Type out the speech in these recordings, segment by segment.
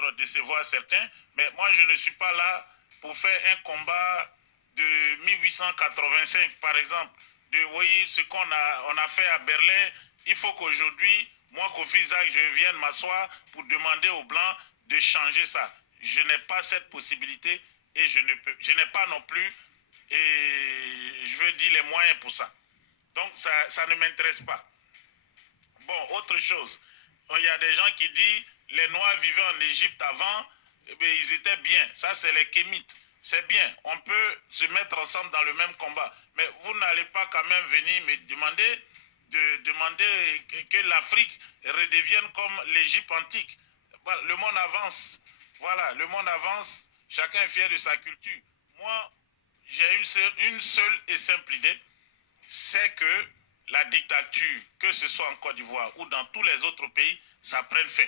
peut-être décevoir certains, mais moi je ne suis pas là pour faire un combat de 1885 par exemple. De, oui, ce on a fait à Berlin, il faut qu'aujourd'hui, moi Kofi Isaac, je vienne m'asseoir pour demander aux Blancs de changer ça. Je n'ai pas cette possibilité et je n'ai pas non plus, et je veux dire, les moyens pour ça. Donc ça ne m'intéresse pas. Bon, autre chose. Il y a des gens qui disent les Noirs vivaient en Égypte avant, eh bien, ils étaient bien. Ça, c'est les Kémites. C'est bien. On peut se mettre ensemble dans le même combat. Mais vous n'allez pas quand même venir me demander que l'Afrique redevienne comme l'Égypte antique. Voilà, le monde avance. Voilà, le monde avance. Chacun est fier de sa culture. Moi, j'ai une seule et simple idée, c'est que la dictature, que ce soit en Côte d'Ivoire ou dans tous les autres pays, ça prenne fin.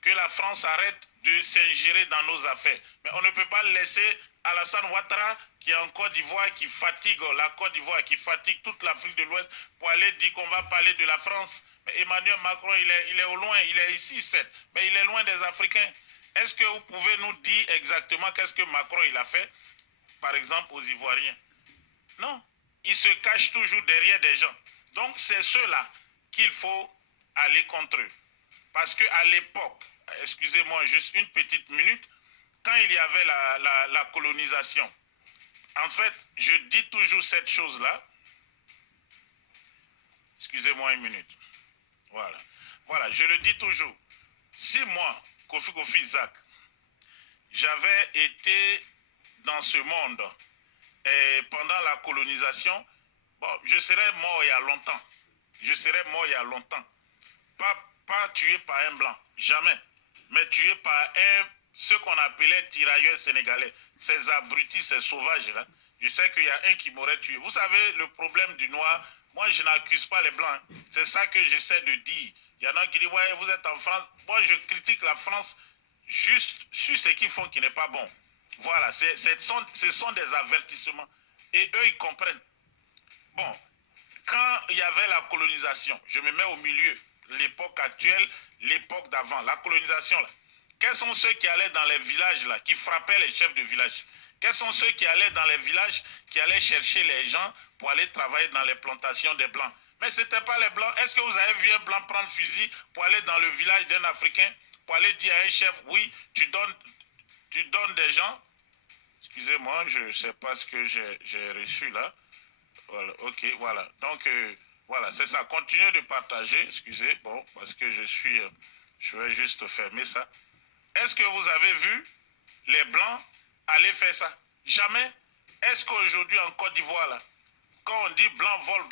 Que la France arrête de s'ingérer dans nos affaires. Mais on ne peut pas laisser Alassane Ouattara, qui est en Côte d'Ivoire, qui fatigue la Côte d'Ivoire, qui fatigue toute l'Afrique de l'Ouest, pour aller dire qu'on va parler de la France. Mais Emmanuel Macron, il est au loin, il est ici, certes, mais il est loin des Africains. Est-ce que vous pouvez nous dire exactement qu'est-ce que Macron il a fait, par exemple, aux Ivoiriens? Non, ils se cachent toujours derrière des gens. Donc c'est ceux-là qu'il faut aller contre eux. Parce qu'à l'époque, excusez-moi juste une petite minute, quand il y avait la colonisation, en fait, je dis toujours cette chose-là. Excusez-moi une minute. Voilà. Voilà, je le dis toujours. Si moi, Kofi Isaac, j'avais été dans ce monde pendant la colonisation, bon, je serais mort il y a longtemps. Je serais mort il y a longtemps. Pas tué par un blanc, jamais. Mais tué par ce qu'on appelait tirailleurs sénégalais. Ces abrutis, ces sauvages là. Je sais qu'il y a un qui m'aurait tué. Vous savez, le problème du noir, moi je n'accuse pas les blancs. C'est ça que j'essaie de dire. Il y en a qui disent, ouais, vous êtes en France. Moi je critique la France juste sur ce qu'ils font qui n'est pas bon. Voilà, ce sont des avertissements. Et eux, ils comprennent. Bon, quand il y avait la colonisation, je me mets au milieu, l'époque actuelle, l'époque d'avant, la colonisation là. Quels sont ceux qui allaient dans les villages là, qui frappaient les chefs de village? Quels sont ceux qui allaient dans les villages, qui allaient chercher les gens pour aller travailler dans les plantations des Blancs? Mais ce n'était pas les Blancs. Est-ce que vous avez vu un Blanc prendre fusil pour aller dans le village d'un Africain, pour aller dire à un chef, oui, tu donnes des gens? Excusez-moi, je ne sais pas ce que j'ai reçu là. Voilà, ok, voilà. Donc, voilà, c'est ça. Continuez de partager, excusez, bon, parce que je vais juste fermer ça. Est-ce que vous avez vu les Blancs aller faire ça? Jamais. Est-ce qu'aujourd'hui en Côte d'Ivoire, là, quand on dit blanc vol,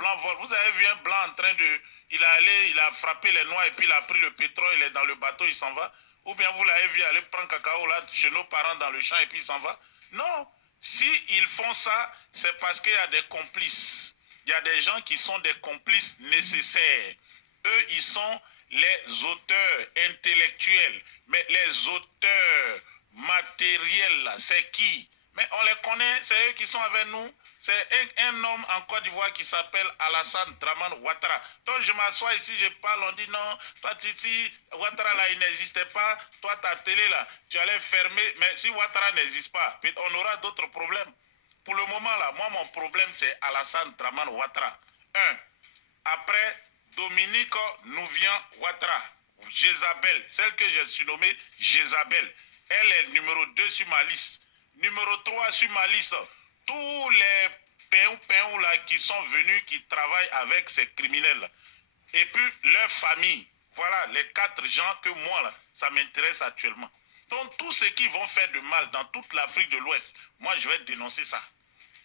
vous avez vu un blanc en train de... il a frappé les Noirs et puis il a pris le pétrole, il est dans le bateau, il s'en va? Ou bien vous l'avez vu aller prendre cacao là chez nos parents dans le champ et puis il s'en va? Non. Si ils font ça, c'est parce qu'il y a des complices. Il y a des gens qui sont des complices nécessaires. Eux, ils sont les auteurs intellectuels. Mais les auteurs matériels, c'est qui? Mais on les connaît, c'est eux qui sont avec nous. C'est un homme en Côte d'Ivoire qui s'appelle Alassane Dramane Ouattara. Donc je m'assois ici, je parle, on dit non, toi tu dis, Ouattara là, il n'existait pas, toi ta télé là, tu allais fermer. Mais si Ouattara n'existe pas, on aura d'autres problèmes. Pour le moment là, moi mon problème c'est Alassane Dramane Ouattara. Un, après Dominique Nouvian Ouattara, Jézabel, celle que j'ai surnommée Jézabel. Elle est numéro 2 sur ma liste. Numéro 3 sur ma liste, tous les péons là qui sont venus, qui travaillent avec ces criminels. Et puis leur famille. Voilà les 4 gens que moi, là, ça m'intéresse actuellement. Donc tous ceux qui vont faire de mal dans toute l'Afrique de l'Ouest, moi je vais dénoncer ça.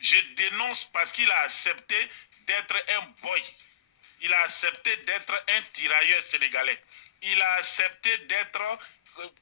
Je dénonce parce qu'il a accepté d'être un boy. Il a accepté d'être un tirailleur sénégalais. Il a accepté d'être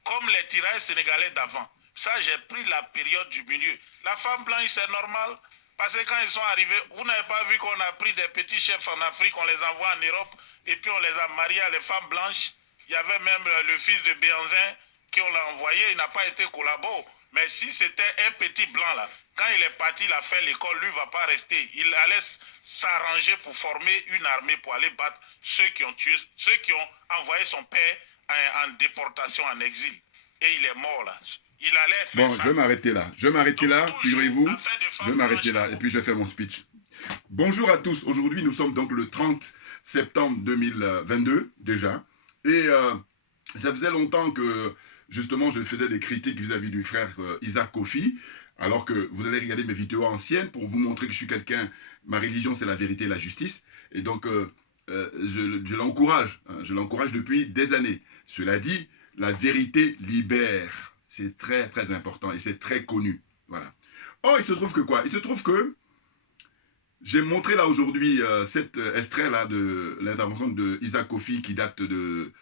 comme les tirailleurs sénégalais d'avant. Ça, j'ai pris la période du milieu. La femme blanche, c'est normal. Parce que quand ils sont arrivés, vous n'avez pas vu qu'on a pris des petits chefs en Afrique, on les envoie en Europe, et puis on les a mariés à les femmes blanches. Il y avait même le fils de Béanzin qu'on l'a envoyé, il n'a pas été collabo. Mais si c'était un petit blanc là, quand il est parti, il a fait l'école, lui ne va pas rester. Il allait s'arranger pour former une armée pour aller battre ceux qui ont tué, ceux qui ont envoyé son père en déportation, en exil. et il est mort là. Il allait faire Bon, ça. je vais m'arrêter là. Je vais m'arrêter Donc, là, toujours figurez-vous. afin de Je vais m'arrêter là faire et puis je vais faire mon speech. Bonjour à tous. Aujourd'hui, nous sommes donc le 30 septembre 2022 déjà. Et ça faisait longtemps que justement je faisais des critiques vis-à-vis du frère Isaac Kofi. Alors que vous allez regarder mes vidéos anciennes pour vous montrer que je suis quelqu'un, ma religion c'est la vérité et la justice. Et donc je l'encourage. Hein, je l'encourage depuis des années. Cela dit, la vérité libère. C'est très très important et c'est très connu. Voilà. Oh, il se trouve que quoi? Il se trouve que j'ai montré là aujourd'hui cet extrait là de l'intervention de Isaac Kofi qui date de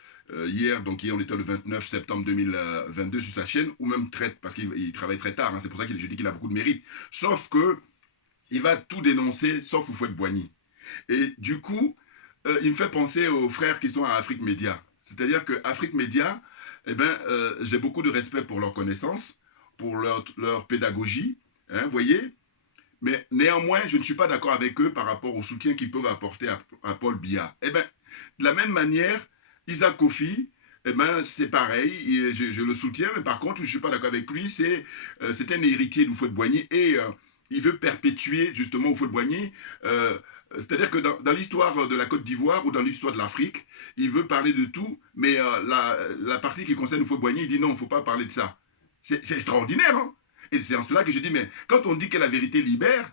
hier, donc hier on était le 29 septembre 2022 sur sa chaîne, ou même très, parce qu'il travaille très tard, hein, c'est pour ça que je dis qu'il a beaucoup de mérite. Sauf que il va tout dénoncer, sauf Houphouët-Boigny. Et du coup, il me fait penser aux frères qui sont à Afrique Média. C'est-à-dire que Afrique Média, eh ben, j'ai beaucoup de respect pour leurs connaissances, pour leur pédagogie, hein, vous voyez. Mais néanmoins, je ne suis pas d'accord avec eux par rapport au soutien qu'ils peuvent apporter à Paul Biya. Eh bien, de la même manière, Isaac Kofi, eh ben, c'est pareil, je le soutiens, mais par contre, je ne suis pas d'accord avec lui, c'est un héritier d'Houphouët-Boigny et il veut perpétuer justement Houphouët-Boigny. C'est-à-dire que dans l'histoire de la Côte d'Ivoire ou dans l'histoire de l'Afrique, il veut parler de tout, mais la partie qui concerne Houphouët-Boigny, il dit non, il ne faut pas parler de ça. C'est extraordinaire, hein. Et c'est en cela que je dis, mais quand on dit que la vérité libère,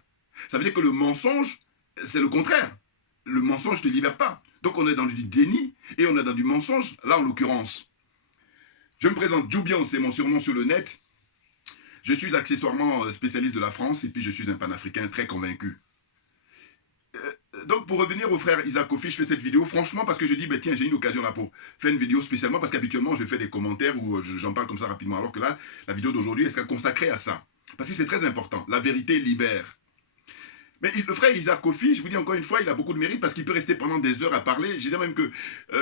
ça veut dire que le mensonge, c'est le contraire. Le mensonge ne te libère pas. Donc on est dans du déni et on est dans du mensonge, là en l'occurrence. Je me présente, Djoubian, c'est mon surnom sur le net. Je suis accessoirement spécialiste de la France et puis je suis un panafricain très convaincu. Donc pour revenir au frère Isaac Kofi, je fais cette vidéo franchement parce que je dis, ben, tiens, j'ai une occasion là pour faire une vidéo spécialement parce qu'habituellement je fais des commentaires où j'en parle comme ça rapidement. Alors que là, la vidéo d'aujourd'hui, elle sera consacrée à ça. Parce que c'est très important. La vérité libère. Mais le frère Isaac Kofi, je vous dis encore une fois, il a beaucoup de mérite parce qu'il peut rester pendant des heures à parler. Je dirais même que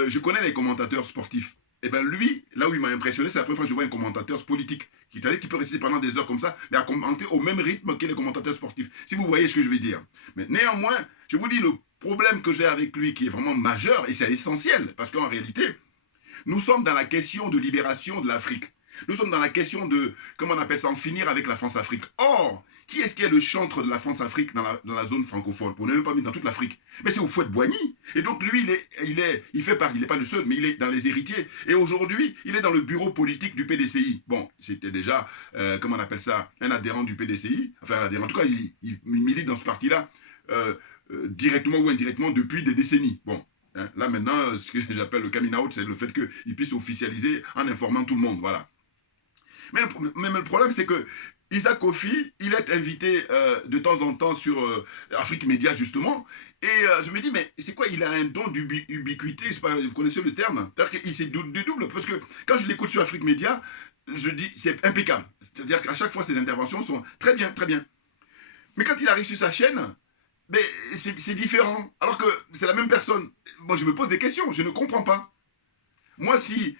je connais les commentateurs sportifs. Et bien lui, là où il m'a impressionné, c'est la première fois que je vois un commentateur politique qui peut rester pendant des heures comme ça, mais à commenter au même rythme que les commentateurs sportifs. Si vous voyez ce que je veux dire. Mais néanmoins, je vous dis, le problème que j'ai avec lui qui est vraiment majeur, et c'est essentiel, parce qu'en réalité, nous sommes dans la question de libération de l'Afrique. Nous sommes dans la question de, comment on appelle ça, en finir avec la France-Afrique. Or, qui est-ce qui est le chantre de la France-Afrique dans la zone francophone? On n'est même pas mis dans toute l'Afrique. Mais c'est Houphouët-Boigny. Et donc lui, il fait partie, il n'est pas le seul, mais il est dans les héritiers. Et aujourd'hui, il est dans le bureau politique du PDCI. Bon, c'était déjà, comment on appelle ça, un adhérent du PDCI. Enfin, un adhérent. En tout cas, il milite dans ce parti-là, directement ou indirectement, depuis des décennies. Bon. Hein, là maintenant, ce que j'appelle le coming out, c'est le fait qu'il puisse officialiser en informant tout le monde. Voilà. Mais le problème, c'est que Isaac Kofi, il est invité de temps en temps sur Afrique Média, justement. Et je me dis, mais c'est quoi? Il a un don d'ubiquité, je sais pas, vous connaissez le terme? C'est-à-dire qu'il s'est double, parce que quand je l'écoute sur Afrique Média, je dis, c'est impeccable. C'est-à-dire qu'à chaque fois, ses interventions sont très bien, très bien. Mais quand il arrive sur sa chaîne, ben, c'est différent. Alors que c'est la même personne. Moi, je me pose des questions, je ne comprends pas. Moi, si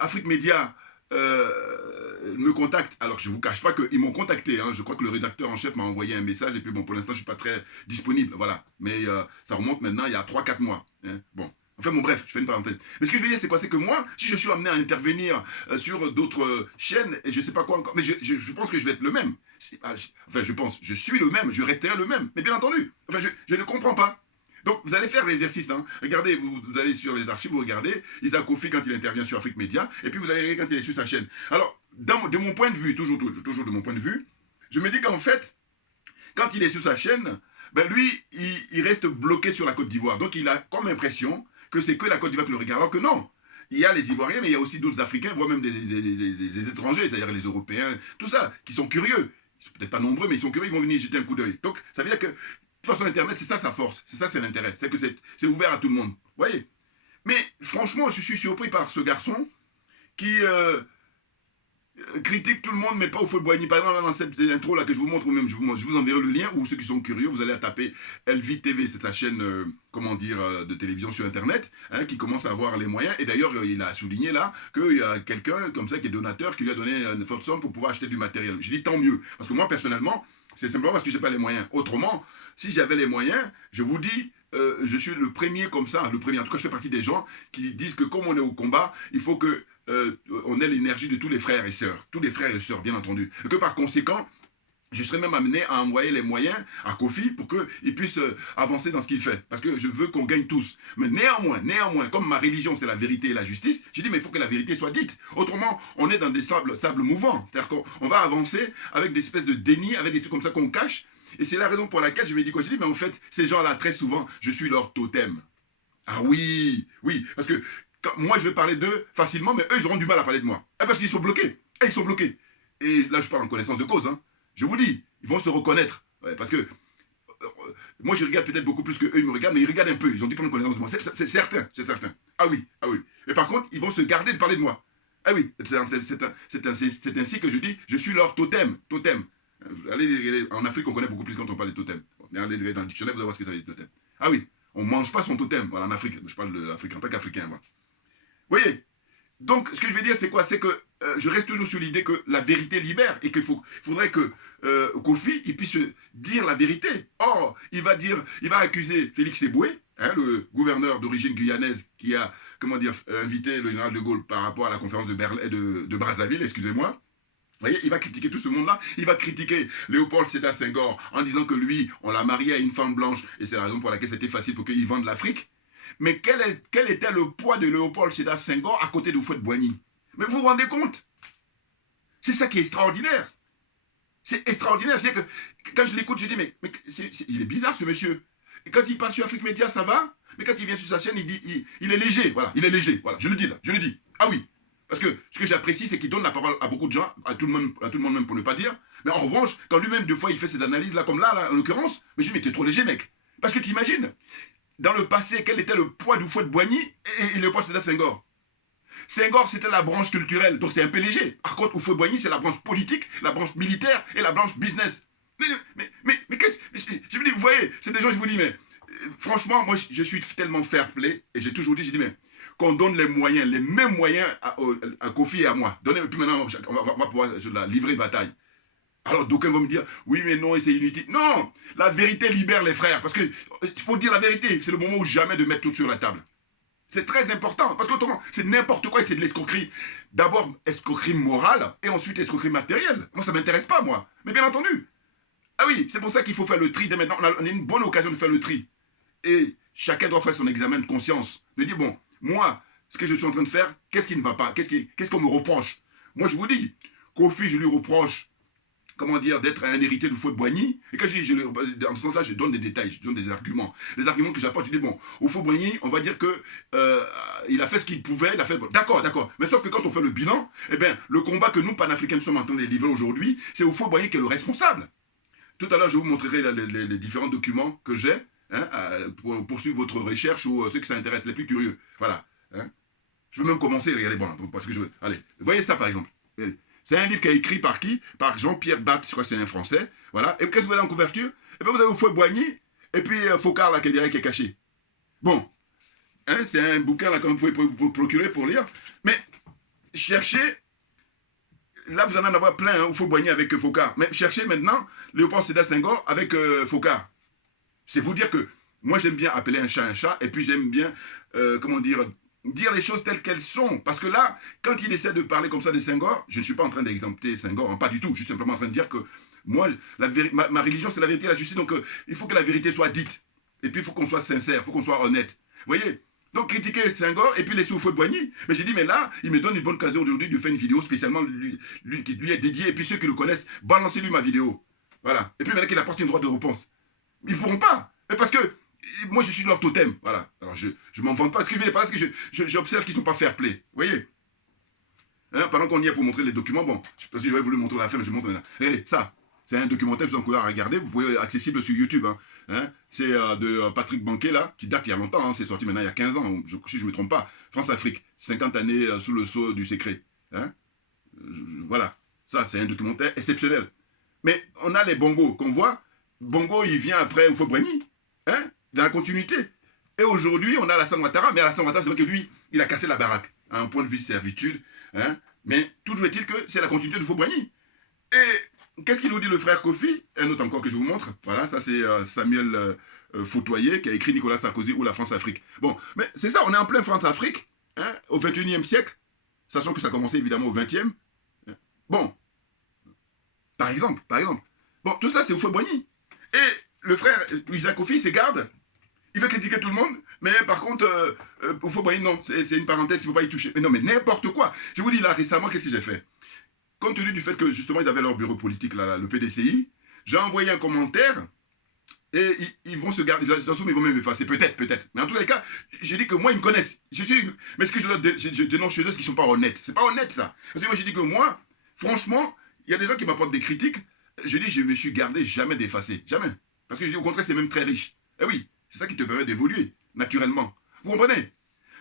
Afrique Média me contacte, alors je ne vous cache pas qu'ils m'ont contacté, hein. Je crois que le rédacteur en chef m'a envoyé un message, et puis bon, pour l'instant, je ne suis pas très disponible, voilà. Mais ça remonte maintenant il y a 3-4 mois. Hein. Bon. Enfin bon, bref, je fais une parenthèse. Mais ce que je veux dire, c'est quoi? C'est que moi, si je suis amené à intervenir sur d'autres chaînes, et je ne sais pas quoi encore, mais je pense que je vais être le même. Enfin, je suis le même, je resterai le même. Mais bien entendu, enfin, je ne comprends pas. Donc, vous allez faire l'exercice. Hein. Regardez, vous allez sur les archives, vous regardez Isaac Kofi quand il intervient sur Afrique Média, et puis vous allez regarder quand il est sur sa chaîne. Alors, de mon point de vue, toujours de mon point de vue, je me dis qu'en fait, quand il est sur sa chaîne, ben lui, il reste bloqué sur la Côte d'Ivoire. Donc, il a comme impression que c'est que la Côte d'Ivoire qui le regarde. Alors que non, il y a les Ivoiriens, mais il y a aussi d'autres Africains, voire même des étrangers, c'est-à-dire les Européens, tout ça, qui sont curieux. Ils sont peut-être pas nombreux, mais ils sont curieux, ils vont venir jeter un coup d'œil. Donc, ça veut dire que de toute façon, Internet, c'est ça sa force. C'est ça, c'est l'intérêt. C'est que c'est ouvert à tout le monde. Vous voyez? Mais franchement, je suis surpris par ce garçon qui critique tout le monde, mais pas au Houphouët-Boigny. Par exemple, dans cette intro-là que je vous montre, ou même je vous enverrai le lien, ou ceux qui sont curieux, vous allez à taper LVTV, c'est sa chaîne, comment dire, de télévision sur Internet, hein, qui commence à avoir les moyens. Et d'ailleurs, il a souligné là qu'il y a quelqu'un comme ça qui est donateur, qui lui a donné une forte somme pour pouvoir acheter du matériel. Je dis tant mieux. Parce que moi, personnellement, c'est simplement parce que je n'ai pas les moyens. Autrement, si j'avais les moyens, je vous dis, je suis le premier comme ça, le premier. En tout cas, je fais partie des gens qui disent que comme on est au combat, il faut que on ait l'énergie de tous les frères et sœurs, bien entendu. Et que par conséquent, je serais même amené à envoyer les moyens à Kofi pour qu'il puisse avancer dans ce qu'il fait. Parce que je veux qu'on gagne tous. Mais néanmoins, comme ma religion c'est la vérité et la justice, j'ai dit mais il faut que la vérité soit dite. Autrement, on est dans des sables mouvants. C'est-à-dire qu'on va avancer avec des espèces de déni, avec des trucs comme ça qu'on cache. Et c'est la raison pour laquelle je me dis quoi. Je dis mais en fait, ces gens-là, très souvent, je suis leur totem. Ah oui, parce que moi je vais parler d'eux facilement, mais eux ils auront du mal à parler de moi. Parce qu'ils sont bloqués. Ils sont bloqués. Et là je parle en connaissance de cause, hein. Je vous dis, ils vont se reconnaître. Ouais, parce que moi, je regarde peut-être beaucoup plus qu'eux, ils me regardent, mais ils regardent un peu. Ils ont dû prendre connaissance de moi. C'est certain, c'est certain. Ah oui. Mais par contre, ils vont se garder de parler de moi. Ah oui, c'est ainsi que je dis, je suis leur totem. Allez, en Afrique, on connaît beaucoup plus quand on parle de totem. Bon, allez dans le dictionnaire, vous allez voir ce que ça veut dire totem. Ah oui, on ne mange pas son totem. Voilà, en Afrique. Je parle de l'Afrique en tant qu'Africain, moi. Vous voyez? Donc, ce que je veux dire, c'est quoi? C'est que je reste toujours sur l'idée que la vérité libère et qu'il faudrait que Kofi il puisse dire la vérité. Or, il va accuser Félix Eboué, hein, le gouverneur d'origine guyanaise qui a, invité le général de Gaulle par rapport à la conférence de Brazzaville, excusez-moi. Vous voyez, il va critiquer tout ce monde-là. Il va critiquer Léopold Sédar Senghor en disant que lui, on l'a marié à une femme blanche et c'est la raison pour laquelle c'était facile pour qu'il vende l'Afrique. Mais quel était le poids de Léopold Sédar Senghor à côté de Houphouët-Boigny? Mais vous vous rendez compte? C'est ça qui est extraordinaire. C'est extraordinaire. C'est que quand je l'écoute, je dis, mais il est bizarre ce monsieur. Et quand il parle sur Afrique Média, ça va. Mais quand il vient sur sa chaîne, il dit, il est léger. Voilà, il est léger. Voilà, je le dis là, je le dis. Ah oui. Parce que ce que j'apprécie, c'est qu'il donne la parole à beaucoup de gens, à tout le monde même pour ne pas dire. Mais en revanche, quand lui-même, deux fois, il fait ces analyses-là, comme là, en l'occurrence, mais je dis, mais t'es trop léger, mec. Parce que tu imagines, dans le passé, quel était le poids du Houphouët-Boigny et Léopold Sédar Senghor? Senghor, c'était la branche culturelle, donc c'est un peu léger. Par contre, Houphouët-Boigny, c'est la branche politique, la branche militaire et la branche business. Mais qu'est-ce... Je me dis, vous voyez, c'est des gens, je vous dis, mais franchement, moi, je suis tellement fair-play, et j'ai toujours dit, j'ai dit, mais qu'on donne les moyens, les mêmes moyens à Kofi et à moi. Donnez, puis maintenant, on va pouvoir la livrer bataille. Alors, d'aucuns vont me dire, oui, mais non, c'est inutile. Non, la vérité libère les frères, parce qu'il faut dire la vérité. C'est le moment où jamais de mettre tout sur la table. C'est très important, parce qu'autrement, c'est n'importe quoi et c'est de l'escroquerie. D'abord, escroquerie morale, et ensuite escroquerie matérielle. Moi, ça ne m'intéresse pas, moi. Mais bien entendu. Ah oui, c'est pour ça qu'il faut faire le tri dès maintenant. On a une bonne occasion de faire le tri. Et chacun doit faire son examen de conscience. De dire, bon, moi, ce que je suis en train de faire, qu'est-ce qui ne va pas? Qu'est-ce qu'on me reproche? Moi, je vous dis, Kofi, je lui reproche, d'être un héritier de Houphouët-Boigny. Et quand je dis, dans ce sens-là, je donne des détails, je donne des arguments. Les arguments que j'apporte, je dis, bon, Houphouët-Boigny, on va dire que il a fait ce qu'il pouvait, il a fait... D'accord. Mais sauf que quand on fait le bilan, eh bien, le combat que nous, panafricains, sommes en train de livrer aujourd'hui, c'est Houphouët-Boigny qui est le responsable. Tout à l'heure, je vous montrerai les différents documents que j'ai, hein, pour poursuivre votre recherche ou ceux qui s'intéressent, les plus curieux. Voilà. Hein. Je peux même commencer, regardez, bon, parce que je veux... Allez, voyez ça, par exemple. Regardez. C'est un livre qui est écrit par qui? Par Jean-Pierre Bapt, je crois que c'est un Français. Voilà. Et qu'est-ce que vous avez en couverture? Et bien vous avez Houphouët-Boigny et puis Focard là qui est derrière, qui est caché. Bon. Hein, c'est un bouquin là que vous pouvez vous procurer pour lire. Mais cherchez. Là vous en en avoir plein, hein, Houphouët-Boigny avec Focard. Mais cherchez maintenant Léopold Sédar Senghor avec Focard. C'est vous dire que moi j'aime bien appeler un chat et puis j'aime bien, dire les choses telles qu'elles sont. Parce que là, quand il essaie de parler comme ça de Senghor, je ne suis pas en train d'exempter Senghor, hein, pas du tout. Je suis simplement en train de dire que moi, ma religion, c'est la vérité et la justice. Donc, il faut que la vérité soit dite. Et puis, il faut qu'on soit sincère, il faut qu'on soit honnête. Vous voyez? Donc, critiquer Senghor et puis laisser Houphouët-Boigny. Mais j'ai dit, mais là, il me donne une bonne occasion aujourd'hui de faire une vidéo spécialement qui lui est dédiée. Et puis, ceux qui le connaissent, balancez-lui ma vidéo. Voilà. Et puis, maintenant qu'il apporte une droite de réponse. Ils ne pourront pas. Mais parce que moi, je suis leur totem. Voilà. Alors, je m'en vante pas. Parce que j'observe qu'ils ne sont pas fair-play. Vous voyez? Hein, pendant qu'on y est pour montrer les documents, bon, je sais pas si j'avais voulu montrer à la fin, mais je montre maintenant. Regardez, ça, c'est un documentaire, je vous encourage à regarder. Vous pouvez accessible sur YouTube. Hein. C'est de Patrick Banquet, là, qui date il y a longtemps. Hein, c'est sorti maintenant il y a 15 ans, si je ne me trompe pas. France-Afrique, 50 années sous le sceau du secret. Hein. Voilà. Ça, c'est un documentaire exceptionnel. Mais on a les bongos qu'on voit. Bongo, il vient après Houphouët-Boigny. Hein, dans la continuité. Et aujourd'hui, on a Alassane Ouattara, mais Alassane Ouattara, c'est vrai que lui, il a cassé la baraque, à un point de vue servitude, hein, mais toujours est-il que c'est la continuité de Houphouët-Boigny. Et qu'est-ce qu'il nous dit le frère Kofi? Un autre encore que je vous montre, voilà, ça c'est Samuel Fautoyer, qui a écrit Nicolas Sarkozy ou la France-Afrique. Bon, mais c'est ça, on est en plein France-Afrique, hein, au XXIe siècle, sachant que ça a commencé évidemment au 20e. Bon, par exemple. Bon, tout ça, c'est Houphouët-Boigny. Et le frère Isaac Kofi, c'est garde. Il veut critiquer tout le monde, mais par contre, Houphouët-Boigny, non, c'est une parenthèse, il ne faut pas y toucher. Mais non, mais n'importe quoi. Je vous dis là, récemment, qu'est-ce que j'ai fait? Compte tenu du fait que justement, ils avaient leur bureau politique, là, le PDCI, j'ai envoyé un commentaire et ils vont se garder. Ils vont même effacer, peut-être. Mais en tous les cas, j'ai dit que moi, ils me connaissent. Mais ce que je dénonce chez eux, c'est qu'ils ne sont pas honnêtes. C'est pas honnête, ça. Parce que moi, j'ai dit que moi, franchement, il y a des gens qui m'apportent des critiques. Je dis, je me suis gardé jamais d'effacer. Jamais. Parce que je dis, au contraire, c'est même très riche. Eh oui, c'est ça qui te permet d'évoluer, naturellement. Vous comprenez?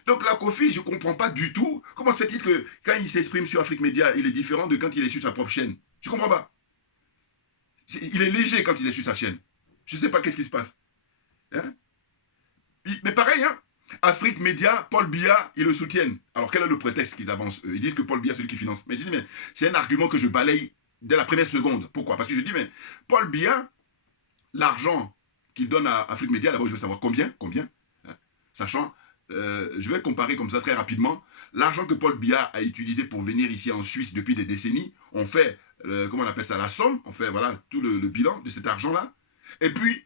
Donc là, Kofi, je ne comprends pas du tout. Comment se fait-il que quand il s'exprime sur Afrique Média, il est différent de quand il est sur sa propre chaîne? Je ne comprends pas. Il est léger quand il est sur sa chaîne. Je ne sais pas qu'est-ce qui se passe. Hein? Mais pareil, hein? Afrique Média, Paul Biya, ils le soutiennent. Alors quel est le prétexte qu'ils avancent? Ils disent que Paul Biya, c'est celui qui finance. Mais je dis, mais c'est un argument que je balaye dès la première seconde. Pourquoi? Parce que je dis, mais Paul Biya, l'argent qu'il donne à Afrique Média, d'abord je veux savoir combien, hein? Sachant, je vais comparer comme ça très rapidement, l'argent que Paul Biya a utilisé pour venir ici en Suisse depuis des décennies, on fait, comment on appelle ça, la somme, on fait voilà tout le bilan de cet argent-là, et puis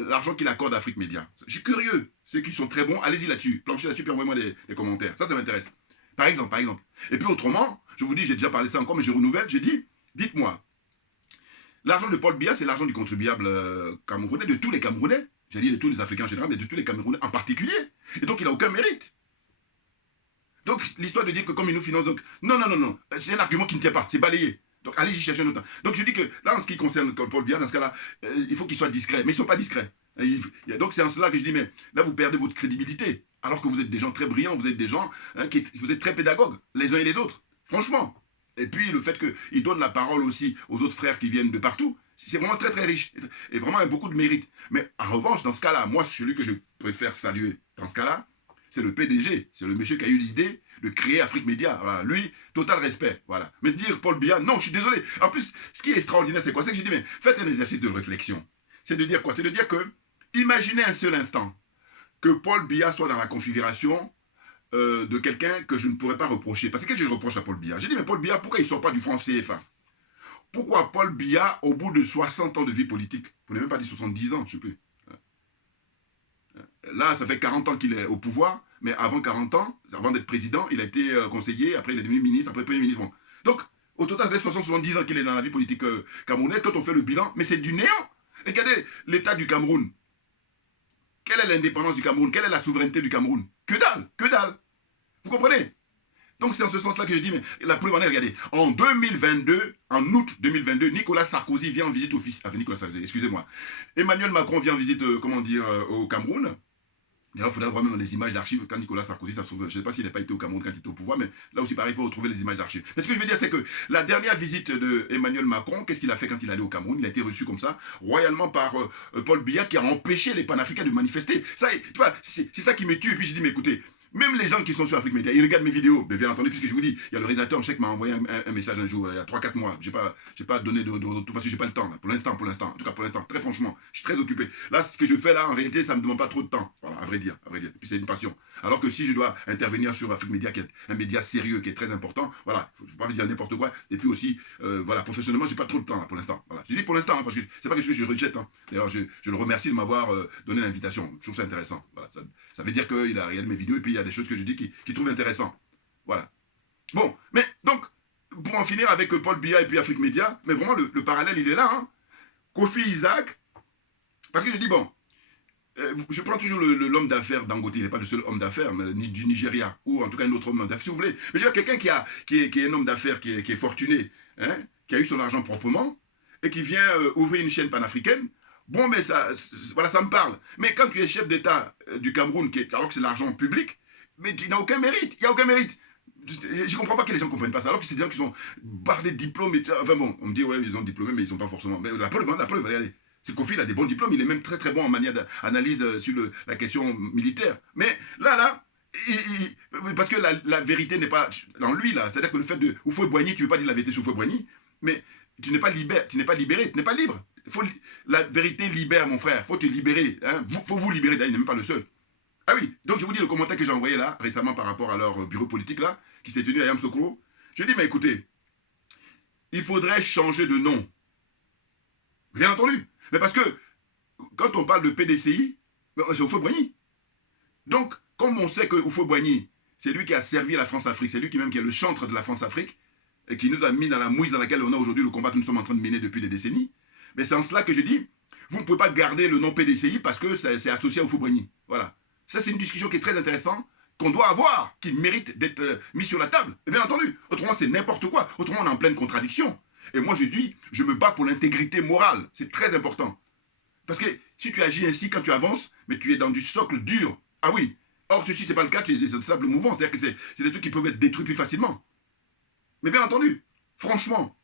l'argent qu'il accorde à Afrique Média. Je suis curieux, ceux qui sont très bons, allez-y là-dessus, planchez là-dessus, puis envoyez-moi des commentaires, ça m'intéresse. Par exemple. Et puis autrement, je vous dis, j'ai déjà parlé de ça encore, mais je renouvelle, j'ai dit, dites-moi, l'argent de Paul Biya, c'est l'argent du contribuable camerounais, de tous les Camerounais, j'ai dit de tous les Africains en général, mais de tous les Camerounais en particulier. Et donc il n'a aucun mérite. Donc l'histoire de dire que comme il nous finance, donc non, c'est un argument qui ne tient pas, c'est balayé. Donc allez-y chercher un autre. Donc je dis que là, en ce qui concerne Paul Biya, dans ce cas-là, il faut qu'il soit discret. Mais ils ne sont pas discrets. Donc c'est en cela que je dis, mais là vous perdez votre crédibilité. Alors que vous êtes des gens très brillants, vous êtes des gens, hein, vous êtes très pédagogues, les uns et les autres. Franchement. Et puis le fait qu'ils donnent la parole aussi aux autres frères qui viennent de partout, c'est vraiment très très riche. Et vraiment beaucoup de mérite. Mais en revanche, dans ce cas-là, moi, celui que je préfère saluer dans ce cas-là, c'est le PDG. C'est le monsieur qui a eu l'idée de créer Afrique Média. Voilà. Lui, total respect. Voilà. Mais dire Paul Biya, non, je suis désolé. En plus, ce qui est extraordinaire, c'est quoi? C'est que j'ai dit, mais faites un exercice de réflexion. C'est de dire quoi? C'est de dire que, imaginez un seul instant que Paul Biya soit dans la configuration de quelqu'un que je ne pourrais pas reprocher. Parce que je reproche à Paul Biya. J'ai dit, mais Paul Biya, pourquoi il ne sort pas du franc CFA? Pourquoi Paul Biya, au bout de 60 ans de vie politique, vous n'avez même pas dit 70 ans, je ne sais plus. Là, ça fait 40 ans qu'il est au pouvoir, mais avant 40 ans, avant d'être président, il a été conseiller, après il est devenu ministre, après premier ministre. Bon. Donc, au total, ça fait 70 ans qu'il est dans la vie politique camerounaise. Quand on fait le bilan, mais c'est du néant. Regardez l'état du Cameroun. Quelle est l'indépendance du Cameroun? Quelle est la souveraineté du Cameroun? Que dalle. Vous comprenez? Donc c'est en ce sens-là que je dis, mais la preuve en est, regardez, en 2022, en août 2022, Nicolas Sarkozy vient en visite Nicolas Sarkozy, excusez-moi. Emmanuel Macron vient en visite, au Cameroun. D'ailleurs, il faudrait voir même les images d'archives quand Nicolas Sarkozy, ça se trouve, je ne sais pas s'il n'a pas été au Cameroun quand il était au pouvoir, mais là aussi, pareil, il faut retrouver les images d'archives. Mais ce que je veux dire, c'est que la dernière visite d'Emmanuel Macron, qu'est-ce qu'il a fait quand il allait au Cameroun? Il a été reçu comme ça, royalement par Paul Biya, qui a empêché les panafricains de manifester. Ça, tu vois, c'est ça qui me tue. Et puis je dis, mais écoutez, même les gens qui sont sur Afrique Média, ils regardent mes vidéos. Mais bien entendu, puisque je vous dis, il y a le rédacteur en chef qui m'a envoyé un message un jour, il y a 3-4 mois. Je n'ai pas donné de retour parce que je n'ai pas le temps, là, pour l'instant. En tout cas, pour l'instant, très franchement, je suis très occupé. Là, ce que je fais là, en réalité, ça ne me demande pas trop de temps. Voilà, à vrai dire. Et puis c'est une passion. Alors que si je dois intervenir sur Afrique Média, qui est un média sérieux, qui est très important, voilà, il ne faut pas dire n'importe quoi. Et puis aussi, voilà, professionnellement, je n'ai pas trop de temps là, pour l'instant. Voilà. Je dis pour l'instant, hein, parce que c'est pas quelque chose que je rejette. Hein. D'ailleurs, je le remercie de m'avoir donné l'invitation. Je trouve ça intéressant. Voilà, ça veut dire qu'il a regardé mes vidéos et puis il y a des choses que je dis qui trouve intéressant. Voilà. Bon, mais donc, pour en finir avec Paul Biya et puis Afrique Média, mais vraiment le parallèle, il est là. Hein. Kofi Isaac, parce que je dis, bon, je prends toujours l'homme d'affaires Dangote, il n'est pas le seul homme d'affaires du Nigeria, ou en tout cas un autre homme d'affaires, si vous voulez. Mais je veux dire, quelqu'un qui est un homme d'affaires, qui est fortuné, hein, qui a eu son argent proprement, et qui vient ouvrir une chaîne panafricaine. Bon, mais voilà, ça me parle. Mais quand tu es chef d'État du Cameroun, alors que c'est l'argent public, mais tu n'as aucun mérite. Il n'y a aucun mérite. Je ne comprends pas que les gens ne comprennent pas ça. Alors que c'est des gens qui sont bardés de diplômes. Enfin bon, on me dit, ouais, ils ont diplômé, mais ils ne sont pas forcément. Mais la preuve, regardez. C'est Kofi, il a des bons diplômes. Il est même très très bon en manière d'analyse sur la question militaire. Mais là, parce que la vérité n'est pas en lui, là. C'est-à-dire que le fait de Houphouët-Boigny, tu ne veux pas dire la vérité sur Houphouët-Boigny, mais tu n'es pas libéré, tu n'es pas libre. La vérité libère, mon frère. Il faut te libérer. Hein. Faut vous libérer. D'ailleurs, il n'est même pas le seul. Ah oui, donc je vous dis le commentaire que j'ai envoyé là, récemment par rapport à leur bureau politique là, qui s'est tenu à Yamoussoukro. Je dis, mais écoutez, il faudrait changer de nom. Bien entendu. Mais parce que, quand on parle de PDCI, c'est Houphouët-Boigny. Donc, comme on sait que Houphouët-Boigny, c'est lui qui a servi la France-Afrique, c'est lui qui même qui est le chantre de la France-Afrique, et qui nous a mis dans la mouise dans laquelle on a aujourd'hui le combat que nous sommes en train de mener depuis des décennies. Mais c'est en cela que je dis, vous ne pouvez pas garder le nom PDCI parce que c'est associé à Houphouët-Boigny. Voilà. Ça, c'est une discussion qui est très intéressante, qu'on doit avoir, qui mérite d'être mis sur la table. Et bien entendu, autrement c'est n'importe quoi. Autrement on est en pleine contradiction. Et moi je dis, je me bats pour l'intégrité morale. C'est très important. Parce que si tu agis ainsi quand tu avances, mais tu es dans du socle dur. Ah oui. Or ceci c'est pas le cas, tu es des sables mouvants. C'est-à-dire que c'est des trucs qui peuvent être détruits plus facilement. Mais bien entendu, franchement.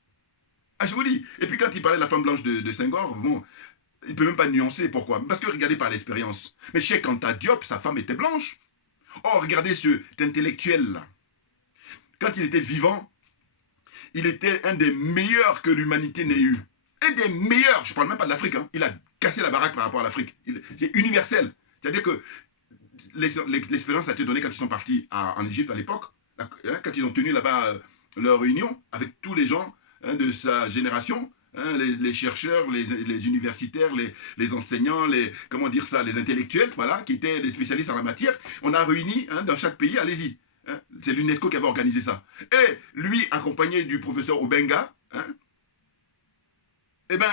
Ah je vous dis. Et puis quand il parlait de la femme blanche de Senghor, bon, il ne peut même pas nuancer. Pourquoi? Parce que regardez par l'expérience. Mais Cheikh Anta Diop, sa femme était blanche. Oh, regardez cet intellectuel-là. Quand il était vivant, il était un des meilleurs que l'humanité n'ait eu. Un des meilleurs. Je ne parle même pas de l'Afrique. Hein. Il a cassé la baraque par rapport à l'Afrique. C'est universel. C'est-à-dire que l'expérience a été donnée quand ils sont partis en Égypte à l'époque, quand ils ont tenu là-bas leur réunion avec tous les gens de sa génération. Hein, les chercheurs, les universitaires, les enseignants, comment dire ça, les intellectuels, voilà, qui étaient des spécialistes en la matière. On a réuni dans chaque pays, allez-y. Hein, c'est l'UNESCO qui avait organisé ça. Et lui, accompagné du professeur Obenga, hein, eh ben,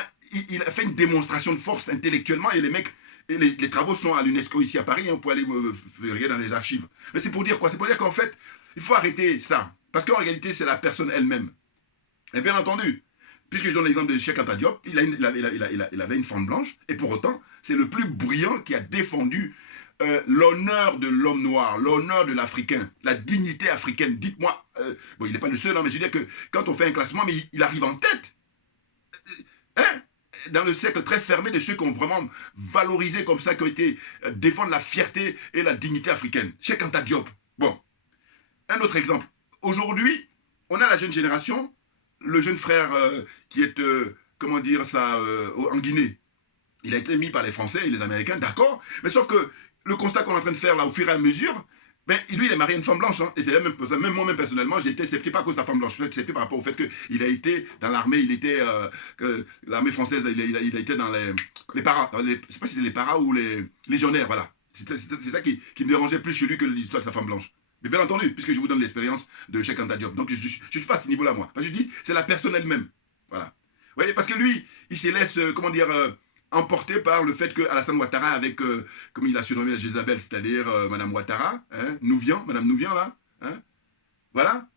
il a fait une démonstration de force intellectuellement et les mecs, et les travaux sont à l'UNESCO ici à Paris, hein, vous pouvez aller regarder dans les archives. Mais c'est pour dire quoi? C'est pour dire qu'en fait, il faut arrêter ça. Parce qu'en réalité, c'est la personne elle-même. Et bien entendu, puisque je donne l'exemple de Cheikh Anta Diop, il avait une femme blanche, et pour autant, c'est le plus brillant qui a défendu l'honneur de l'homme noir, l'honneur de l'Africain, la dignité africaine. Dites-moi, bon, il n'est pas le seul, hein, mais je veux dire que quand on fait un classement, mais il arrive en tête. Hein? Dans le cercle très fermé de ceux qui ont vraiment valorisé comme ça, qui ont été défendre la fierté et la dignité africaine. Cheikh Anta Diop. Bon, un autre exemple. Aujourd'hui, on a la jeune génération, le jeune frère qui est, comment dire ça, en Guinée. Il a été mis par les Français et les Américains, d'accord. Mais sauf que le constat qu'on est en train de faire là, au fur et à mesure, ben, lui, il est marié à une femme blanche. Hein, et c'est même moi-même, personnellement, j'ai été sceptique, pas à cause de sa femme blanche. Je suis sceptique par rapport au fait qu'il a été dans l'armée, il était, l'armée française, il a été dans les paras, je ne sais pas si c'est les paras ou les légionnaires, voilà. C'est ça qui me dérangeait plus chez lui que l'histoire de sa femme blanche. Mais bien entendu, puisque je vous donne l'expérience de Cheikh Anta Diop. Donc je ne suis pas à ce niveau-là, moi. Parce que je dis, c'est la personne elle-même. Voilà. Vous voyez, parce que lui, il se laisse, comment dire, emporté par le fait que Alassane Ouattara, avec, comme il a surnommé la Jézabel, c'est-à-dire Madame Ouattara, hein, Madame Nouvian, là, hein, voilà.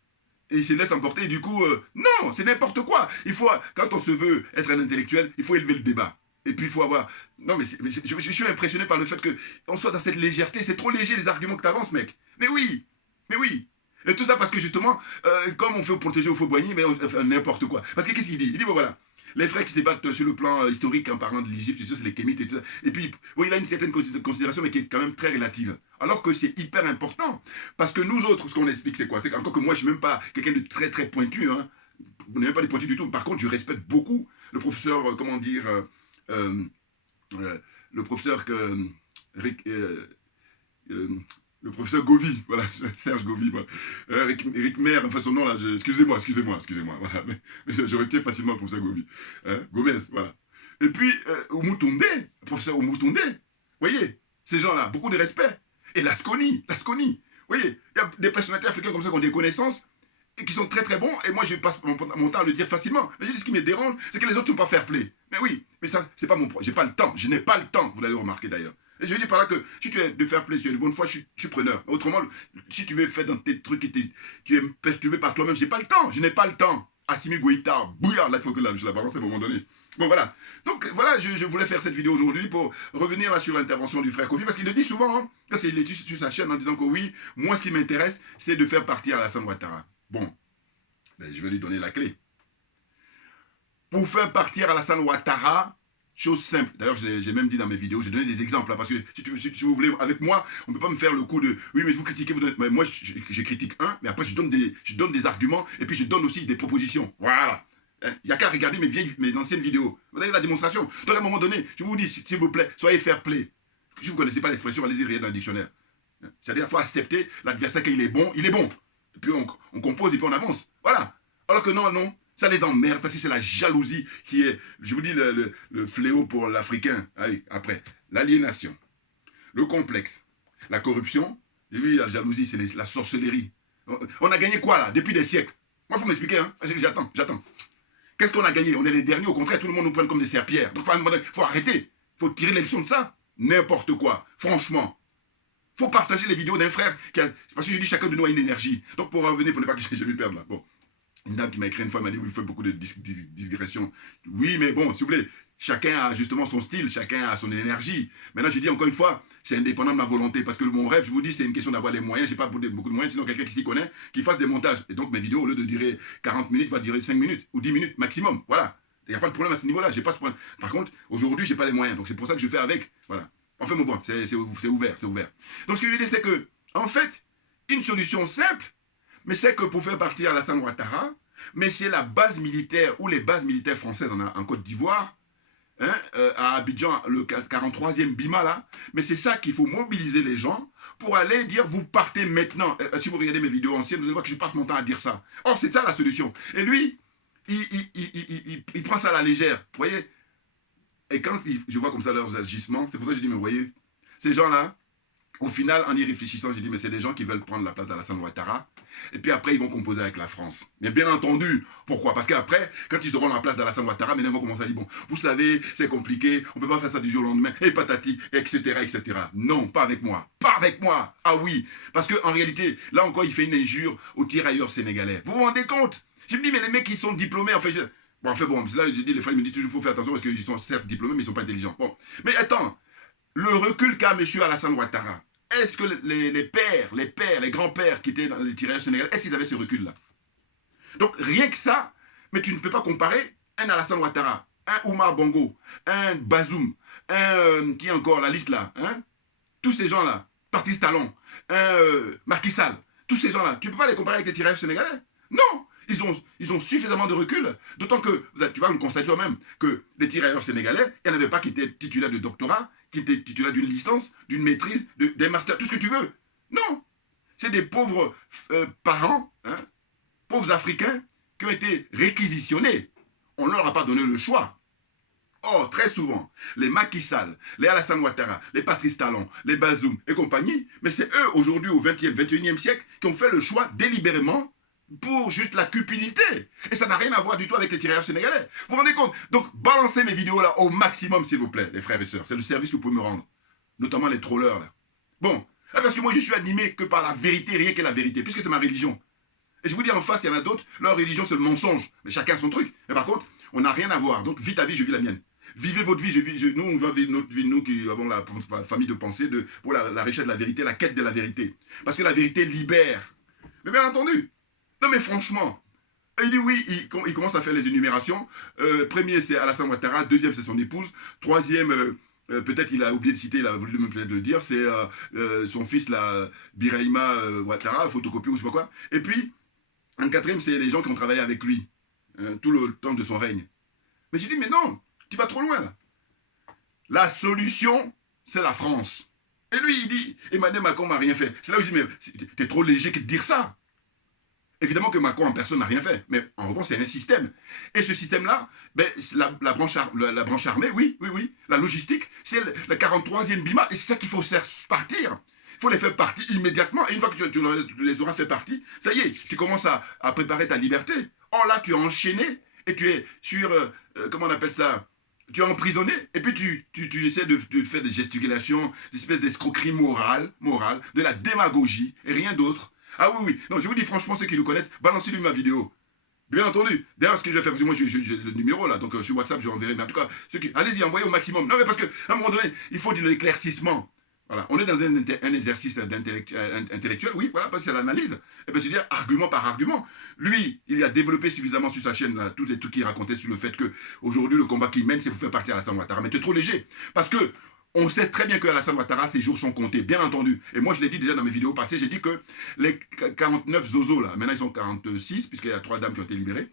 Et il se laisse emporter, et du coup, non, c'est n'importe quoi. Il faut, quand on se veut être un intellectuel, il faut élever le débat. Et puis il faut avoir... Non, mais je suis impressionné par le fait qu'on soit dans cette légèreté. C'est trop léger les arguments que tu avances, mec. Mais oui. Mais oui. Et tout ça parce que justement, comme on fait protéger au Houphouët-Boigny, mais on fait n'importe quoi. Parce que qu'est-ce qu'il dit? Il dit, bon voilà, les frères qui se battent sur le plan historique en parlant de l'Égypte, c'est les Kémites et tout ça. Et puis, bon, il a une certaine considération, mais qui est quand même très relative. Alors que c'est hyper important. Parce que nous autres, ce qu'on explique, c'est quoi? C'est qu'encore que moi, je ne suis même pas quelqu'un de très très pointu. Hein. On n'est même pas des pointus du tout. Par contre, je respecte beaucoup le professeur, comment dire, le professeur le professeur Govy, voilà, Serge Govy, voilà. Eric Maire, enfin son nom là, excusez-moi, voilà, mais je retiens facilement le professeur Govy, hein, Gomez, voilà. Et puis, Oumoutoundé, le professeur Oumoutoundé, vous voyez, ces gens-là, beaucoup de respect. Et Lasconi, vous voyez, il y a des personnalités africaines comme ça qui ont des connaissances, et qui sont très très bons, et moi je passe mon temps à le dire facilement. Mais je dis, ce qui me dérange, c'est que les autres ne sont pas fair play. Mais oui, mais ça, c'est pas mon problème, j'ai pas le temps, je n'ai pas le temps, vous l'avez remarqué d'ailleurs. Et je veux dire par là que si tu es de faire plaisir, de bonne foi, je suis preneur. Autrement, si tu veux faire dans tes trucs et tu es perturbé par toi-même, je n'ai pas le temps. Assimi Goïta, bouillard, là il faut que je la balance à un moment donné. Bon voilà. Donc voilà, je voulais faire cette vidéo aujourd'hui pour revenir là sur l'intervention du frère Kofi, parce qu'il le dit souvent, hein, quand il est sur sa chaîne en disant que oui, moi ce qui m'intéresse, c'est de faire partir Alassane Ouattara. Bon, ben, je vais lui donner la clé. Pour faire partir Alassane Ouattara, chose simple. D'ailleurs, j'ai même dit dans mes vidéos, j'ai donné des exemples. Là, parce que si vous voulez, avec moi, on ne peut pas me faire le coup de... Oui, mais vous critiquez, mais moi, je critique un, mais après, je donne des arguments, et puis je donne aussi des propositions. Voilà. Il n'y a qu'à regarder mes anciennes vidéos. Vous avez la démonstration. Donc, à un moment donné, je vous dis, s'il vous plaît, soyez fair play. Si vous ne connaissez pas l'expression, allez-y, regardez dans le dictionnaire. C'est-à-dire qu'il faut accepter l'adversaire qu'il est bon, il est bon. Et puis on compose et puis on avance. Voilà. Alors que non, non, ça les emmerde parce que c'est la jalousie qui est, je vous dis, le fléau pour l'Africain. Allez, après, l'aliénation, le complexe, la corruption, et oui, la jalousie, c'est la sorcellerie. On a gagné quoi là, depuis des siècles? Moi, il faut m'expliquer, hein. J'attends. Qu'est-ce qu'on a gagné? On est les derniers, au contraire, tout le monde nous prend comme des serpillères. Donc, il faut arrêter. Il faut tirer les leçons de ça. N'importe quoi. Franchement. Il faut partager les vidéos d'un frère parce que je dis chacun de nous a une énergie. Donc, pour revenir, pour ne pas que je me perde là. Bon. Une dame qui m'a écrit une fois, elle m'a dit, oui, il fait beaucoup de digressions. Oui, mais bon, si vous voulez, chacun a justement son style, chacun a son énergie. Maintenant, je dis encore une fois, c'est indépendant de ma volonté. Parce que mon rêve, je vous dis, c'est une question d'avoir les moyens. Je n'ai pas beaucoup de moyens, sinon quelqu'un qui s'y connaît, qui fasse des montages. Et donc, mes vidéos, au lieu de durer 40 minutes, va durer 5 minutes ou 10 minutes maximum. Voilà. Il n'y a pas de problème à ce niveau-là. J'ai pas ce problème. Par contre, aujourd'hui, je n'ai pas les moyens. Donc, c'est pour ça que je fais avec. Voilà. Enfin, bon, c'est ouvert. Donc, ce que je veux dire, c'est que, en fait, une solution simple, mais c'est que pour faire partir Alassane Ouattara, mais c'est la base militaire ou les bases militaires françaises en Côte d'Ivoire, hein, à Abidjan, le 43e BIMA là, mais c'est ça qu'il faut mobiliser les gens pour aller dire vous partez maintenant. Si vous regardez mes vidéos anciennes, vous allez voir que je passe mon temps à dire ça. Or, c'est ça la solution. Et lui, il prend ça à la légère, vous voyez. Et quand je vois comme ça leurs agissements, c'est pour ça que je dis, mais vous voyez, ces gens-là, au final, en y réfléchissant, j'ai dit, mais c'est des gens qui veulent prendre la place d'Alassane Ouattara. Et puis après, ils vont composer avec la France. Mais bien entendu, pourquoi? Parce qu'après, quand ils auront la place d'Alassane Ouattara, mais ils vont commencer à dire, bon, vous savez, c'est compliqué, on ne peut pas faire ça du jour au lendemain, et patati, etc. Non, pas avec moi. Pas avec moi. Ah oui. Parce qu'en réalité, là encore, il fait une injure aux tirailleurs sénégalais. Vous vous rendez compte? Je me dis, mais les mecs qui sont diplômés, en fait, bon, c'est là que je dis, les frères, ils me disent toujours, il faut faire attention parce qu'ils sont certes diplômés, mais ils ne sont pas intelligents. Bon. Mais attends, le recul qu'a M. Alassane Ouattara, est-ce que les grands-pères qui étaient dans les tirailleurs sénégalais, est-ce qu'ils avaient ce recul-là? Donc, rien que ça, mais tu ne peux pas comparer un Alassane Ouattara, un Oumar Bongo, un Bazoum, qui encore, la liste là, hein? Tous ces gens-là, Patrice Talon, un Macky Sall, tous ces gens-là, tu ne peux pas les comparer avec les tirailleurs sénégalais? Non! Ils ont suffisamment de recul, d'autant que, tu vas le constater toi-même, que les tirailleurs sénégalais, il n'y en avait pas qui étaient titulaires de doctorat, qui étaient titulaires d'une licence, d'une maîtrise, d'un master, tout ce que tu veux. Non. C'est des pauvres parents, hein, pauvres Africains, qui ont été réquisitionnés. On ne leur a pas donné le choix. Or, très souvent, les Macky Sall, les Alassane Ouattara, les Patrice Talon, les Bazoum et compagnie, mais c'est eux, aujourd'hui, au 20e, 21e siècle, qui ont fait le choix délibérément pour juste la cupidité. Et ça n'a rien à voir du tout avec les tirailleurs sénégalais. Vous vous rendez compte? Donc, balancez mes vidéos là au maximum, s'il vous plaît, les frères et sœurs. C'est le service que vous pouvez me rendre. Notamment les trollers là. Bon, parce que moi je suis animé que par la vérité, rien que la vérité, puisque c'est ma religion. Et je vous dis en face, il y en a d'autres, leur religion c'est le mensonge. Mais chacun a son truc. Mais par contre, on n'a rien à voir. Donc, vis ta vie, je vis la mienne. Vivez votre vie, nous, on va vivre notre vie, nous qui avons la famille de pensée pour la recherche de la vérité, la quête de la vérité. Parce que la vérité libère. Mais bien entendu. Non mais franchement, il dit oui, il commence à faire les énumérations. Premier c'est Alassane Ouattara, deuxième c'est son épouse, troisième, peut-être il a oublié de citer, il a voulu peut-être le dire, c'est son fils, là, Birahima Ouattara, photocopie ou je sais pas quoi. Et puis, un quatrième c'est les gens qui ont travaillé avec lui, tout le temps de son règne. Mais j'ai dit, mais non, tu vas trop loin là. La solution, c'est la France. Et lui, il dit, Emmanuel Macron m'a rien fait. C'est là où je dis, mais t'es trop léger que de dire ça. Évidemment que Macron en personne n'a rien fait, mais en revanche, c'est un système. Et ce système-là, ben, la branche armée, oui, la logistique, c'est le 43e BIMA, et c'est ça qu'il faut faire partir. Il faut les faire partir immédiatement, et une fois que tu les auras fait partie, ça y est, tu commences à préparer ta liberté. Or là, tu es enchaîné, et tu es sur, comment on appelle ça, tu es emprisonné, et puis tu essaies de faire des gesticulations, des espèces d'escroquerie morale, de la démagogie, et rien d'autre. Ah oui. Non, je vous dis franchement, ceux qui le connaissent, balancez-lui ma vidéo. Bien entendu. D'ailleurs, ce que je vais faire, parce que moi, j'ai le numéro là, donc sur WhatsApp, je l'enverrai. Mais en tout cas, allez-y, envoyez au maximum. Non, mais parce qu'à un moment donné, il faut de l'éclaircissement. Voilà. On est dans un exercice intellectuel, oui, voilà, parce que c'est l'analyse. Et bien, c'est-à-dire argument par argument. Lui, il a développé suffisamment sur sa chaîne là, tous les trucs qu'il racontait sur le fait que aujourd'hui le combat qu'il mène, c'est pour faire partir Alassane Ouattara. Mais tu es trop léger. Parce que on sait très bien que Alassane Ouattara, ses jours sont comptés, bien entendu. Et moi, je l'ai dit déjà dans mes vidéos passées, j'ai dit que les 49 zozos, là, maintenant ils sont 46, puisqu'il y a 3 dames qui ont été libérées.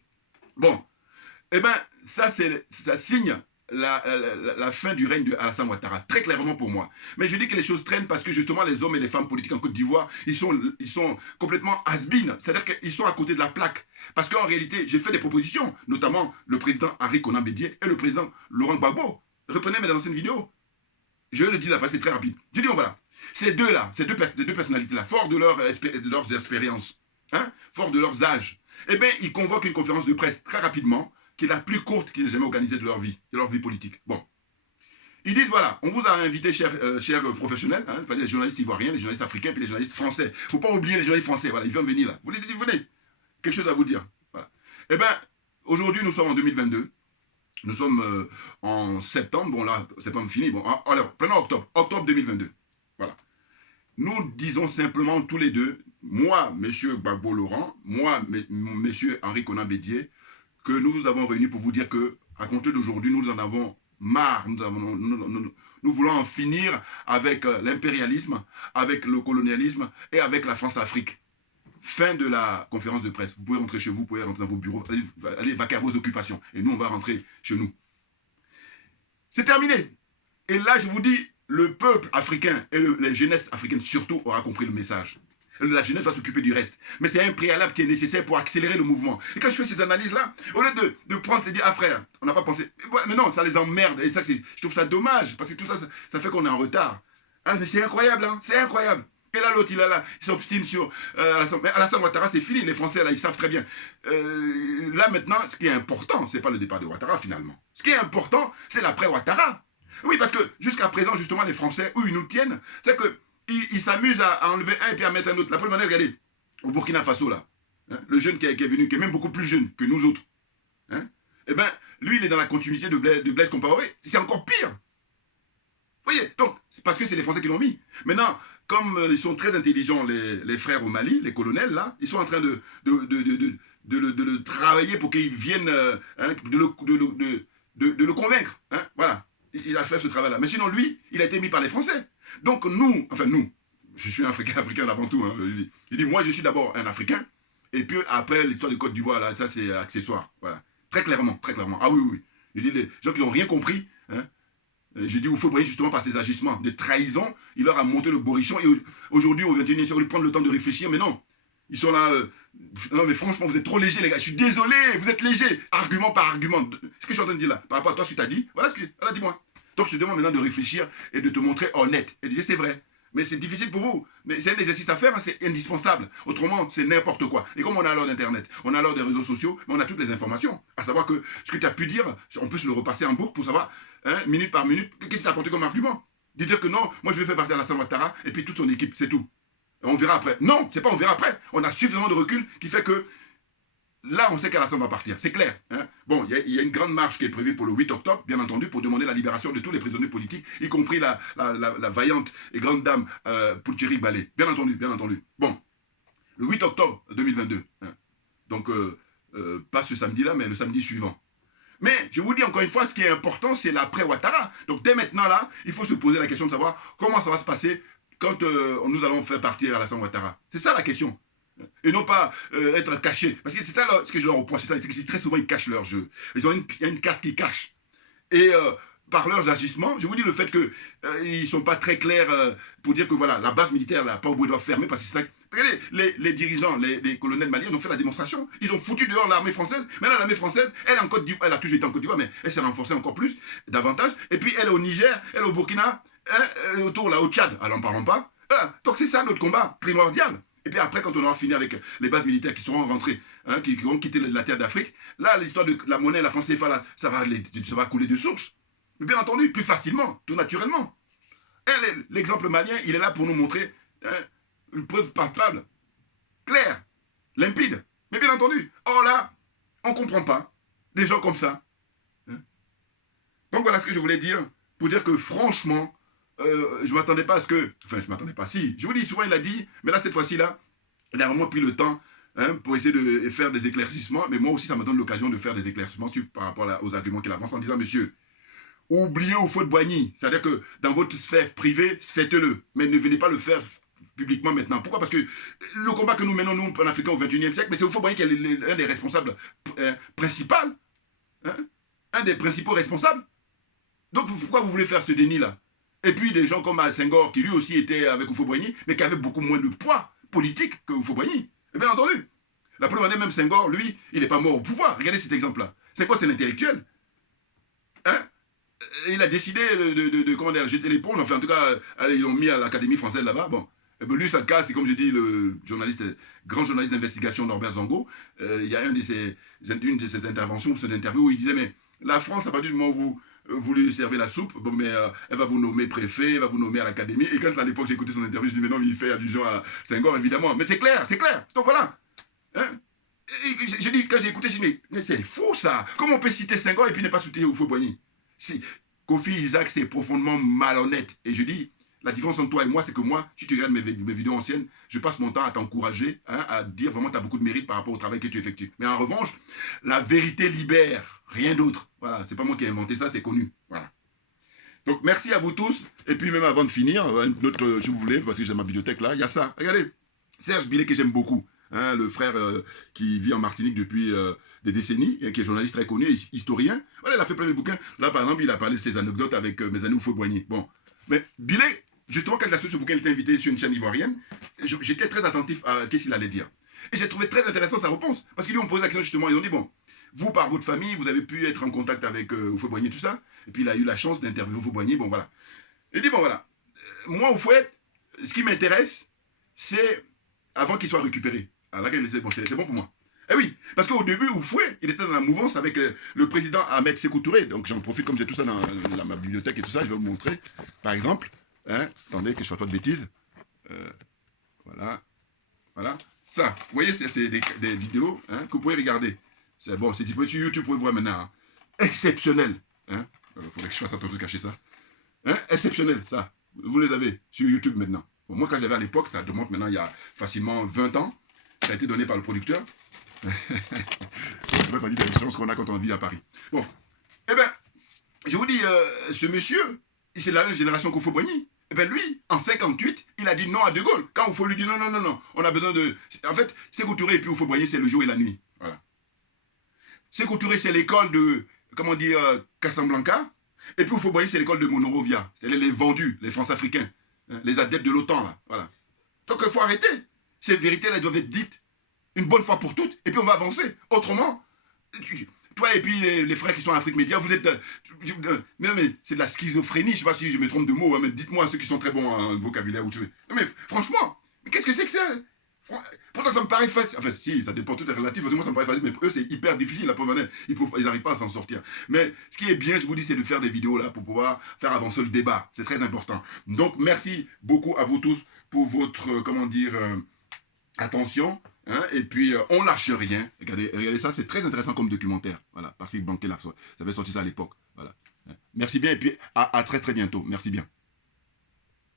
Bon, eh bien, ça signe la fin du règne de Alassane Ouattara, très clairement pour moi. Mais je dis que les choses traînent parce que justement les hommes et les femmes politiques en Côte d'Ivoire, ils sont complètement has-been, c'est-à-dire qu'ils sont à côté de la plaque. Parce qu'en réalité, j'ai fait des propositions, notamment le président Henri Konan Bédié et le président Laurent Gbagbo. Reprenez mes anciennes vidéos. Je le dis là, c'est très rapide. Je dis bon voilà, ces deux-là, ces deux personnalités-là, forts de leurs expériences, hein, forts de leurs âges, eh bien, ils convoquent une conférence de presse très rapidement, qui est la plus courte qu'ils aient jamais organisée de leur vie politique. Bon. Ils disent, voilà, on vous a invité, chers professionnels, hein, les journalistes ivoiriens, les journalistes africains, puis les journalistes français. Il ne faut pas oublier les journalistes français, voilà, ils viennent venir là. Vous les dites, venez, quelque chose à vous dire. Voilà. Eh bien, aujourd'hui, nous sommes en 2022. Nous sommes en septembre, bon là, septembre fini, bon, alors, prenons octobre 2022. Voilà. Nous disons simplement tous les deux, moi, M. Gbagbo Laurent, moi, M. Henri Konan Bédié, que nous nous avons réunis pour vous dire que, à compter d'aujourd'hui, nous en avons marre, nous voulons en finir avec l'impérialisme, avec le colonialisme et avec la France-Afrique. Fin de la conférence de presse. Vous pouvez rentrer chez vous, vous pouvez rentrer dans vos bureaux, allez vaquer à vos occupations. Et nous, on va rentrer chez nous. C'est terminé. Et là, je vous dis, le peuple africain et les jeunesses africaines surtout aura compris le message. La jeunesse va s'occuper du reste. Mais c'est un préalable qui est nécessaire pour accélérer le mouvement. Et quand je fais ces analyses-là, au lieu de prendre, c'est dire, ah frère, on n'a pas pensé. Mais non, ça les emmerde. Et ça, je trouve ça dommage. Parce que tout ça, ça fait qu'on est en retard. Ah, mais c'est incroyable, hein. C'est incroyable. Et là, l'autre, il s'obstine sur Alassane Ouattara, c'est fini. Les Français, là, ils savent très bien. Là, maintenant, ce qui est important, c'est pas le départ de Ouattara, finalement. Ce qui est important, c'est l'après-Ouattara. Oui, parce que jusqu'à présent, justement, les Français, où ils nous tiennent, c'est que ils s'amusent à enlever un et puis à mettre un autre. La première manière, regardez, au Burkina Faso, là, hein, le jeune qui est venu, qui est même beaucoup plus jeune que nous autres, hein, eh bien, lui, il est dans la continuité de Blaise Compaoré. C'est encore pire. Vous voyez, donc, c'est parce que c'est les Français qui l'ont mis. Maintenant, comme ils sont très intelligents, les frères au Mali, les colonels, là, ils sont en train de le travailler pour qu'ils viennent, hein, de le convaincre. Hein, voilà. Il a fait ce travail-là. Mais sinon, lui, il a été mis par les Français. Donc nous, je suis un Africain avant tout. Hein, je dis, moi, je suis d'abord un Africain. Et puis après, l'histoire de Côte d'Ivoire, là, ça, c'est accessoire. Voilà. Très clairement, très clairement. Ah oui, oui. Je dis, les gens qui n'ont rien compris, hein, je dis, il faut justement par ces agissements de trahison, il leur a monté le bourrichon. Et aujourd'hui, au 21e siècle, ils prennent le temps de réfléchir. Mais non, ils sont là. Non, mais franchement, vous êtes trop léger, les gars. Je suis désolé, vous êtes léger. Argument par argument. Ce que je suis en train de dire là, par rapport à toi, ce que tu as dit, voilà ce que. Voilà, dis-moi. Donc, je te demande maintenant de réfléchir et de te montrer honnête. Et de dire, c'est vrai. Mais c'est difficile pour vous. Mais c'est un exercice à faire, hein, c'est indispensable. Autrement, c'est n'importe quoi. Et comme on a l'heure d'Internet, on a l'heure des réseaux sociaux, mais on a toutes les informations. À savoir que ce que tu as pu dire, on peut se le repasser en boucle pour savoir, hein, minute par minute, qu'est-ce que tu as apporté comme argument. De dire que non, moi je vais faire partir Alassane Ouattara et puis toute son équipe, c'est tout. On verra après. Non, c'est pas on verra après. On a suffisamment de recul qui fait que là, on sait qu'Alassane va partir. C'est clair. Hein. Bon, il y a une grande marche qui est prévue pour le 8 octobre, bien entendu, pour demander la libération de tous les prisonniers politiques, y compris la vaillante et grande dame Poutcheri Balé. Bien entendu, bien entendu. Bon, le 8 octobre 2022. Hein. Donc, pas ce samedi-là, mais le samedi suivant. Mais, je vous dis encore une fois, ce qui est important, c'est l'après-Ouattara. Donc, dès maintenant, là, il faut se poser la question de savoir comment ça va se passer quand nous allons faire partir Alassane Ouattara. C'est ça la question. Et non pas être caché. Parce que c'est ça ce que je leur reproche. C'est que très souvent, ils cachent leur jeu. Il y a une carte qu'ils cachent. Et par leurs agissements, je vous dis le fait qu'ils ne sont pas très clairs pour dire que voilà, la base militaire, là, pas au bout, doit fermer. Parce que c'est ça. Regardez, les dirigeants, les colonels maliens ont fait la démonstration. Ils ont foutu dehors l'armée française. Maintenant, l'armée française, elle, en Côte d'Ivoire, elle a toujours été en Côte d'Ivoire, mais elle s'est renforcée encore plus, davantage. Et puis, elle est au Niger, elle est au Burkina, elle est autour, là, au Tchad. Alors, n'en parlons pas. Donc, c'est ça notre combat primordial. Et puis après, quand on aura fini avec les bases militaires qui seront rentrées, hein, qui vont quitter la terre d'Afrique, là, l'histoire de la monnaie, la France CFA, là, ça va couler de source. Mais bien entendu, plus facilement, tout naturellement. L'exemple malien, il est là pour nous montrer hein, une preuve palpable, claire, limpide. Mais bien entendu, or là, on ne comprend pas des gens comme ça. Hein. Donc voilà ce que je voulais dire, pour dire que franchement, je ne m'attendais pas à ce que... Enfin, je ne m'attendais pas. Si, je vous dis, souvent il a dit, mais là, cette fois-ci, là, il a vraiment pris le temps hein, pour essayer de faire des éclaircissements. Mais moi aussi, ça me donne l'occasion de faire des éclaircissements par rapport aux arguments qu'il avance en disant, monsieur, oubliez au feu de Boigny. C'est-à-dire que dans votre sphère privée, faites-le. Mais ne venez pas le faire publiquement maintenant. Pourquoi? Parce que le combat que nous menons, nous, en Africain, au XXIe siècle, mais c'est au feu de Boigny qui est l'un des responsables principaux. Hein, un des principaux responsables. Donc pourquoi vous voulez faire ce déni-là? Et puis des gens comme Senghor, qui lui aussi était avec Houphouët-Boigny, mais qui avait beaucoup moins de poids politique que Houphouët-Boigny. Et bien entendu. La preuve en est, même Senghor, lui, il n'est pas mort au pouvoir. Regardez cet exemple-là. Senghor, c'est l'intellectuel. Hein? Il a décidé comment dire, jeter l'éponge. Enfin, en tout cas, ils l'ont mis à l'Académie française là-bas. Bon. Et bien, lui, ça le casse. C'est comme je dis, le journaliste, grand journaliste d'investigation Norbert Zango. Il y a une de ses interventions, son interview, où il disait, mais la France, à partir du moment où vous lui servez la soupe, bon, mais elle va vous nommer préfet, elle va vous nommer à l'académie. Et quand à l'époque j'ai écouté son interview, je dis mais non, mais il fait allusion à Senghor, évidemment. Mais c'est clair, c'est clair. Donc voilà. Hein? J'ai dit, quand j'ai écouté, j'ai dit mais c'est fou ça. Comment on peut citer Senghor et puis ne pas citer Houphouët-Boigny? Kofi Isaac, c'est profondément malhonnête. Et je dis, la différence entre toi et moi, c'est que moi, si tu regardes mes vidéos anciennes, je passe mon temps à t'encourager, hein, à dire vraiment tu as beaucoup de mérite par rapport au travail que tu effectues. Mais en revanche, la vérité libère, rien d'autre. Voilà, c'est pas moi qui ai inventé ça, c'est connu. Voilà. Donc merci à vous tous. Et puis même avant de finir, une autre, si vous voulez, parce que j'ai ma bibliothèque là, il y a ça. Regardez, Serge Billet que j'aime beaucoup. Hein, le frère qui vit en Martinique depuis des décennies, qui est journaliste très connu, historien. Voilà, il a fait plein de bouquins. Là, par exemple, il a parlé de ses anecdotes avec mes amis Houphouët-Boigny. Bon, mais Billet, justement, quand il a su ce bouquin, il était invité sur une chaîne ivoirienne, j'étais très attentif à ce qu'il allait dire. Et j'ai trouvé très intéressant sa réponse. Parce qu'ils lui ont posé la question justement, ils ont dit, bon, vous, par votre famille, vous avez pu être en contact avec Houphouët-Boigny, tout ça. Et puis il a eu la chance d'interviewer Houphouët-Boigny, bon voilà. Il dit, bon voilà, moi, Houphouët, ce qui m'intéresse, c'est avant qu'il soit récupéré. Alors là, c'est bon pour moi. Eh oui, parce qu'au début, Houphouët, il était dans la mouvance avec le président Ahmed Sékou Touré. Donc j'en profite, comme j'ai tout ça dans ma bibliothèque et tout ça, je vais vous montrer. Par exemple, hein, attendez que je ne fasse pas de bêtises. Voilà. Voilà. Ça, vous voyez, c'est des vidéos hein, que vous pouvez regarder. C'est bon, c'est disponible sur YouTube, vous pouvez voir maintenant. Hein. Exceptionnel. Hein. Il faudrait que je fasse attention de cacher ça. Hein. Exceptionnel, ça. Vous les avez sur YouTube maintenant. Bon, moi, quand j'avais à l'époque, ça demande maintenant, il y a facilement 20 ans. Ça a été donné par le producteur. Je ne sais pas dire les chances qu'on a quand on vit à Paris. Bon, eh bien, je vous dis, ce monsieur, c'est de la même génération qu'Houphouët-Boigny. Eh bien, lui, en 58, il a dit non à De Gaulle. Quand Houphouët lui dit non, non, non, non, on a besoin de... En fait, Sékou Touré et puis Houphouët-Boigny, c'est le jour et la nuit. Voilà. Sékou Touré, c'est l'école de, comment dire, Casablanca. Et puis Houphouët-Boigny, c'est l'école de Monrovia. C'est-à-dire les vendus, les France-Africains, hein, les adeptes de l'OTAN, là. Voilà. Donc, il faut arrêter. Ces vérités-là, elles doivent être dites une bonne fois pour toutes, et puis on va avancer. Autrement, toi et puis les frères qui sont en Afrique Média, vous êtes... mais c'est de la schizophrénie, je ne sais pas si je me trompe de mots, hein, mais dites-moi ceux qui sont très bons en vocabulaire. Ou non, mais franchement, mais qu'est-ce que c'est que ça? Pourtant, ça me paraît facile. Enfin, si, ça dépend, tout est relatif. Moi, ça me paraît facile, mais pour eux, c'est hyper difficile. La preuve, ils n'arrivent pas à s'en sortir. Mais ce qui est bien, je vous dis, c'est de faire des vidéos là pour pouvoir faire avancer le débat. C'est très important. Donc, merci beaucoup à vous tous pour votre, comment dire, attention. Hein, et puis, on lâche rien. Regardez ça, c'est très intéressant comme documentaire. Voilà, Patrick Banquet, ça avait sorti ça à l'époque. Voilà. Merci bien, et puis à très très bientôt. Merci bien.